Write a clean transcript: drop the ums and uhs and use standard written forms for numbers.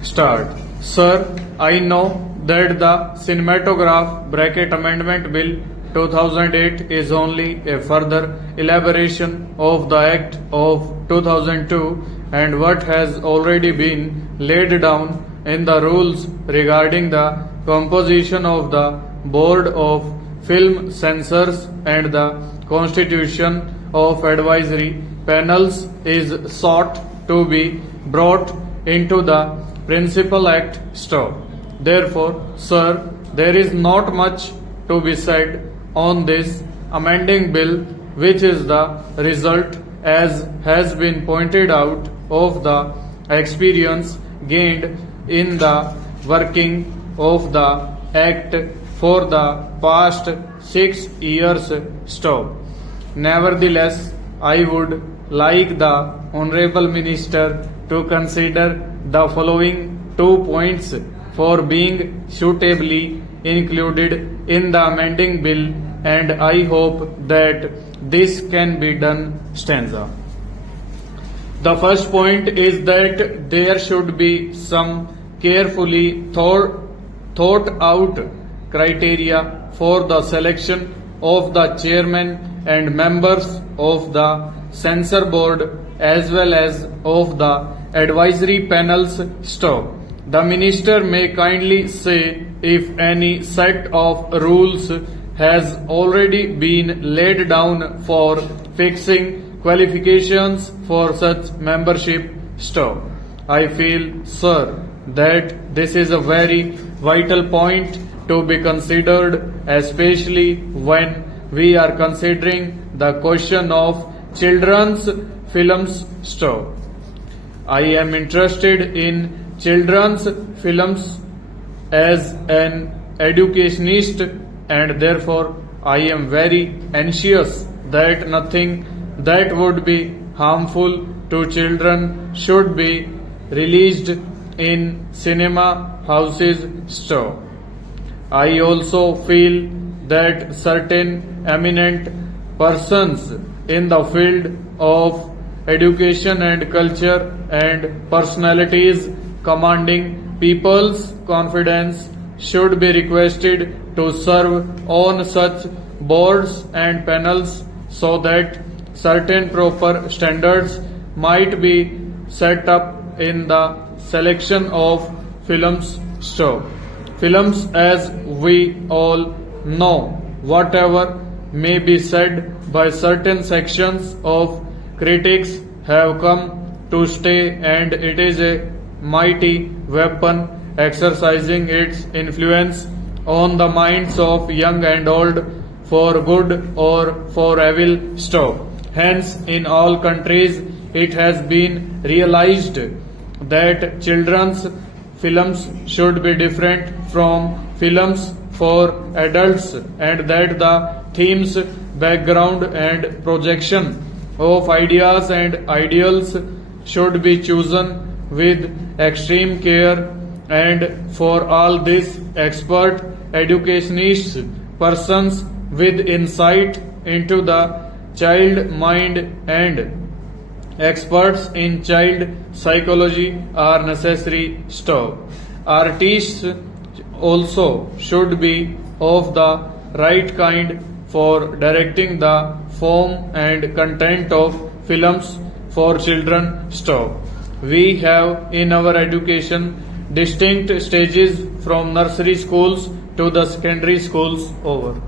Start. Sir, I know that the Cinematograph Bracket Amendment Bill 2008 is only a further elaboration of the Act of 2002 and what has already been laid down in the rules regarding the composition of the Board of Film Censors and the constitution of advisory panels is sought to be brought into the Principal Act stop. Therefore, sir, there is not much to be said on this amending bill, which is the result, as has been pointed out, of the experience gained in the working of the Act for the past 6 years stop. Nevertheless, I would like the Honorable Minister to consider the following 2 points for being suitably included in the amending bill, and I hope that this can be done stanza. The first point is that there should be some carefully thought out criteria for the selection of the chairman and members of the censor board as well as of the advisory panels stop. The minister may kindly say if any set of rules has already been laid down for fixing qualifications for such membership stop. I feel, sir, that this is a very vital point to be considered, especially when we are considering the question of children's films stop. I am interested in children's films as an educationist, and therefore I am very anxious that nothing that would be harmful to children should be released in cinema houses stop. I also feel that certain eminent persons in the field of education and culture and personalities commanding people's confidence should be requested to serve on such boards and panels so that certain proper standards might be set up in the selection of films stop. Films, as we all know, whatever may be said by certain sections of critics, have come to stay, and it is a mighty weapon exercising its influence on the minds of young and old for good or for evil stop. Hence, in all countries, it has been realized that children's films should be different from films for adults, and that the themes, background and projection of ideas and ideals should be chosen with extreme care, and for all this expert educationists, persons with insight into the child mind and experts in child psychology are necessary stop. Artists also should be of the right kind for directing the form and content of films for children stop. We have in our education distinct stages from nursery schools to the secondary schools over.